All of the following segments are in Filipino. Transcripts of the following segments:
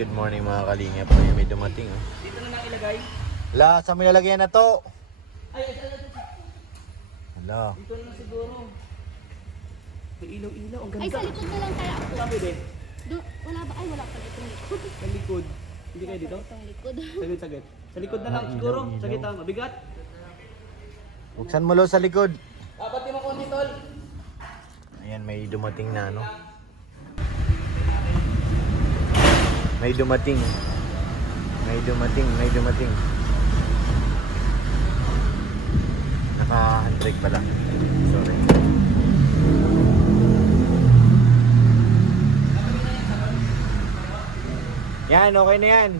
good morning mga kalingap. May dumating oh. Dito na lang ilagay. Hala, saan mo ilalagyan na to? Ay. Hala. Dito na lang siguro. May ilaw-ilaw. Ang ganda. Ay, sa likod na lang kaya ako. Sabi din. Wala ba? Ay, wala pa itong likod. Sa likod. Hindi kayo dito? Itong likod. Saglit. Sa likod na lang siguro. Sa gitna. Mabigat. Buksan mo lo sa likod. Pati mo konti tol. Ayan, may dumating na ano. May dumating. Naka-handbrake pala. Sorry. Yan, okay na yan.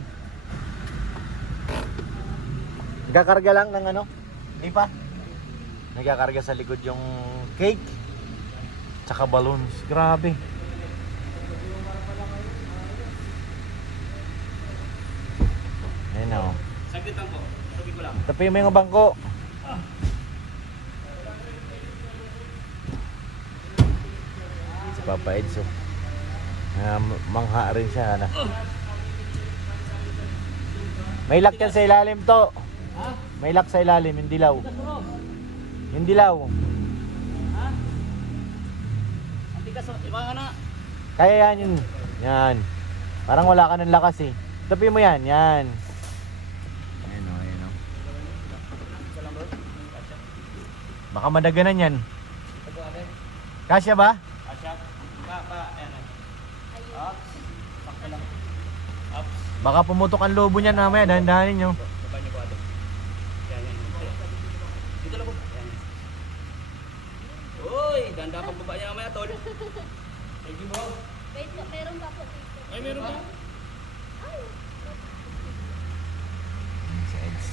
Nagkakarga lang ng ano? Hindi pa. Nagkakarga sa likod yung cake. Tsaka balloons. Grabe. Ayan o. Saglit lang po. Sabi ko lang. Tapi mo yung bangko. Si Papa Edso. Mangha rin siya. Ano? May lock yan sa ilalim to. May lock sa ilalim. Yung dilaw. Yung dilaw. Ha? Antikas. Iba ka na. Kaya yan yun. Yan. Parang wala ka ng lakas eh. Tapi mo yan. Yan. Ayan o. Ayan o. Baka madaganan yan. Kasya ba? Asya. Ayan. Ups. Sakto lang. Ups. Baka pumutok ang lobo niyan mamaya. Dahan-dahanin nyo. Baba niyo po ato. Yan. Dito lang po. Yan. Uy! Ganda pag baba niya mamaya tol. Thank you mo. Wait po, meron pa po dito. Ay meron ba? Si Eds.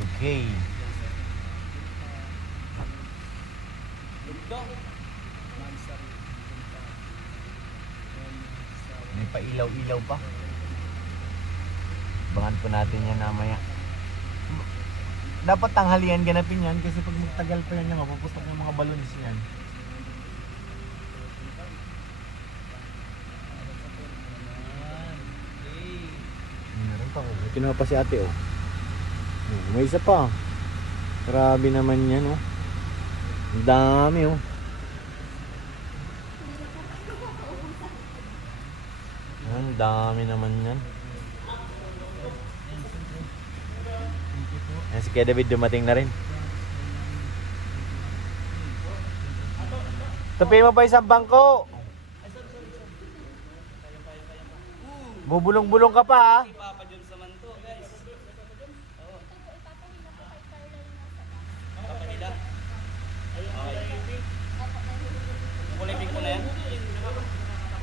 Okay. Dito. May pa-ilaw-ilaw pa. Abangan po natin yan namaya. Dapat tanghalian ganapin yan kasi pag magtagal pa yan mapuputok yung mga balloons yan. Meron pa ko. Kinuha pa si ate oh. May isa pa. Grabe naman yan oh. Ang dami oh. Ang dami naman yan. Yan si Kuya David dumating na rin. Tapi mo pa isang bangko. Bubulong-bulong ka pa ha. Papa John sa manto guys. Oo. Papahila. Kulay pink mo na yan.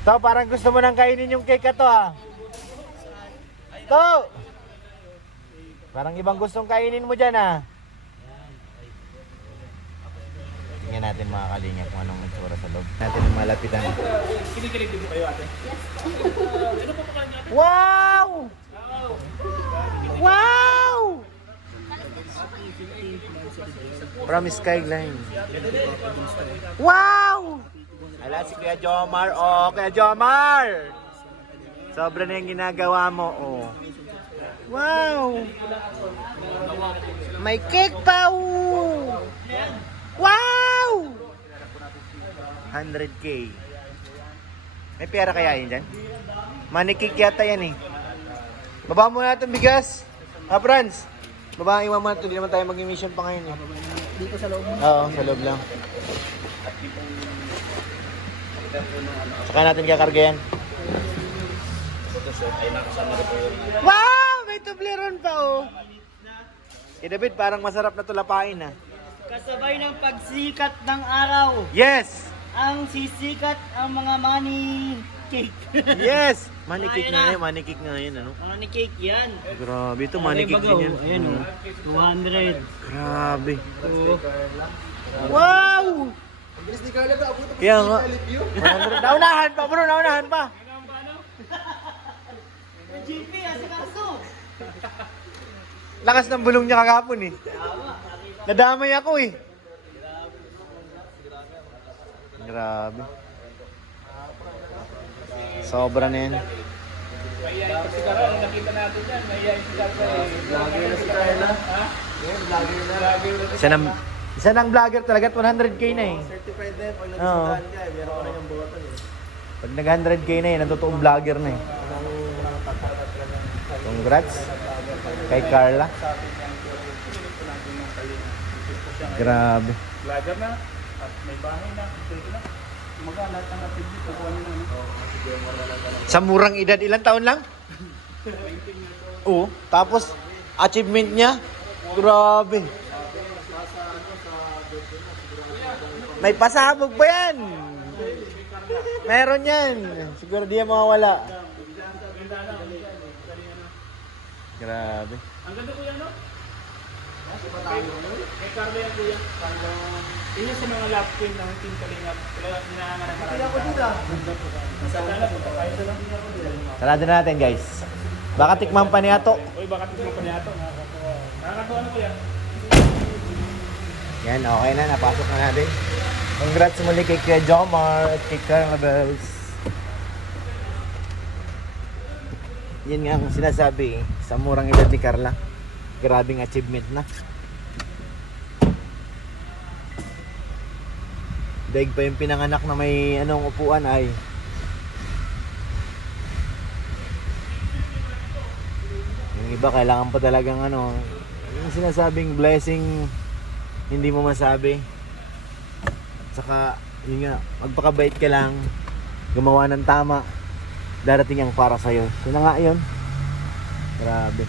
To, parang gusto mo nang kainin yung cake to ha. To! Parang ibang gustong kainin mo dyan ha. Tingnan natin mga kalingap kung anong itsura sa loob. Natin yung malapitan. Kinikilig din po kayo ate. Wow! Wow! From Skyline. Wow! Ala si Kuya Jomar. Oh, Kuya Jomar! Sobra na yung ginagawa mo. Oh. Wow! May cake pa! Oh. Wow! 100K. May pera kaya yun dyan? Money cake yata yan eh. Baba mo na itong bigas. Ha, Franz? Baba ang iwan mo na ito. Hindi naman tayo mag-emission pa ngayon eh. Dito sa loob mo. Oo, sa loob lang. Saka natin kakarga yan. Wow! May tubleron pa oh. Eh David, parang masarap na tulapain ah. Kasabay ng pagsikat ng araw, Yes! ang sisikat ang mga money cake. Yes! Money cake nga yan, money cake nga yan ano. Money cake yan. Grabe ito, money cake din yan. Ayan o, 200. Grabe. Oo. Wow! Kaya nga. 100. Naunahan pa bro, naunahan pa. GP, asikaso. Lakas ng bulong niya kagapon eh. Nadamay ako eh. Grabe. Sobra na yan. Mahihayin kasi Carla, nung nakita natin yan, mahihayin si Carla eh. Vlogger na si Carla. Ha? Vlogger na. Lagi na Isa ng vlogger talaga at 100k na eh. Certified na yun. Pag Oo. nagsadaan ka, meron ka na yung buwatan eh. Pag nag 100k na eh, natutuong vlogger na eh. Congrats kay Carla. Grabe. Vlogger na, at may bahay na, kompleto na. Kumaga, lahat ng activity, kukuha nila. Sa murang edad, ilang taon lang? Oo. Tapos, achievement niya, grabe. May pasabog pa yan. Meron yan. Siguro di yan mawawala. Grabe. Ang ganda kuya, no? Kay Carla yan kuya. Yun yung sa mga love team ng Team Kalingap. Kaya hinahangan ng marami. Ako dito ah. Masala po, kayo na lang. Sarado na natin guys. Baka tikman pa niya to. Uy, baka tignan pa niya ito. Nakakatawa na kuya. Yan, okay na. Napasok na natin. Congrats muli kay Kuya Jomar at kay Carla Bells. Yan nga ang sinasabi sa murang edad ni Carla. Grabing achievement na. Daig pa yung pinanganak na may anong upuan ay yung iba kailangan pa talagang ano yung sinasabing blessing hindi mo masabi. Saka yun nga magpakabait ka lang, gumawa ng tama, darating ang para sa'yo. So na nga yun. Grabe.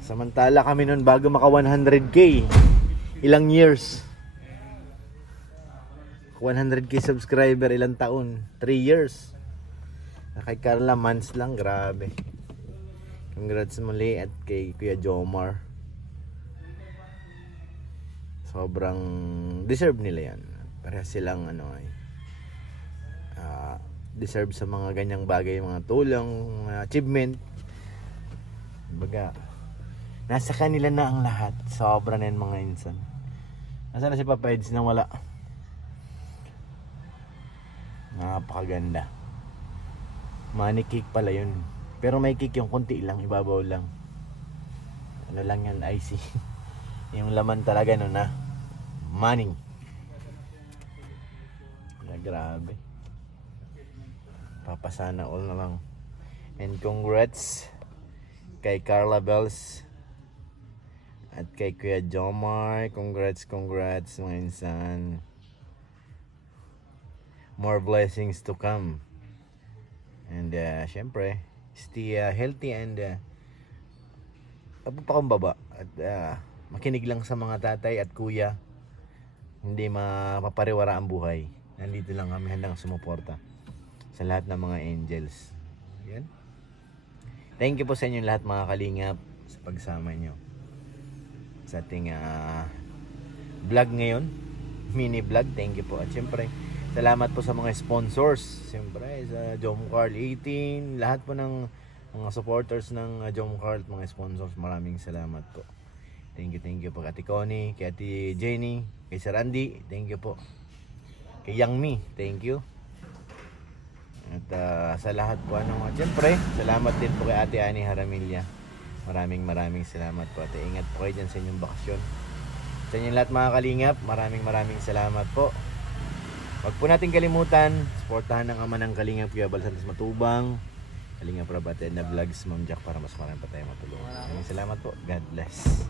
Samantala kami nun bago maka 100k ilang years, 100k subscriber ilang taon, 3 years. Kay Carla months lang. Grabe. Congrats muli at kay Kuya Jomar. Sobrang deserve nila yan. Parehas silang ano ay deserve sa mga ganyang bagay, mga tulong, mga achievement. Baga nasa kanila na ang lahat. Sobra na yan mga insan. Nasaan na si Papa Eds na wala? Napakaganda. Money cake pala yun. Pero may cake yung konti lang, ibabaw lang. Ano lang yan, icy. Yung laman talaga no na money. Grabe. Papasana all na lang. And congrats kay Carla Bells at kay Kuya Jomar. Congrats mga insan. More blessings to come. And syempre, stay healthy and papakumbaba at makinig lang sa mga tatay at kuya. Hindi mapapariwara ang buhay. Nandito lang kami handang sumuporta sa lahat ng mga angels. Yan. Thank you po sa inyo lahat mga kalingap sa pagsama nyo sa ating vlog ngayon, mini vlog. Thank you po. At syempre salamat po sa mga sponsors. Siyempre, sa Jomcarl 18. Lahat po ng mga supporters ng Jomcarl, mga sponsors. Maraming salamat po. Thank you po kay Ate Connie, kay Ate Jenny, kay Sir Andy. Thank you po. Kay Yang Mi. Thank you. At sa lahat po, siyempre, salamat din po kay Ate Ani Haramilla. Maraming salamat po. At ingat po kayo dyan sa inyong bakasyon. Sa inyong lahat mga kalingap, maraming salamat po. Huwag po natin kalimutan, supportahan ng ama ng Kalingap Kuya Bal Santos Matubang, Kalingap Rob at Edna Vlogs, Ma'am Jack para mas marami pa tayo matulungan. Maraming salamat po. God bless.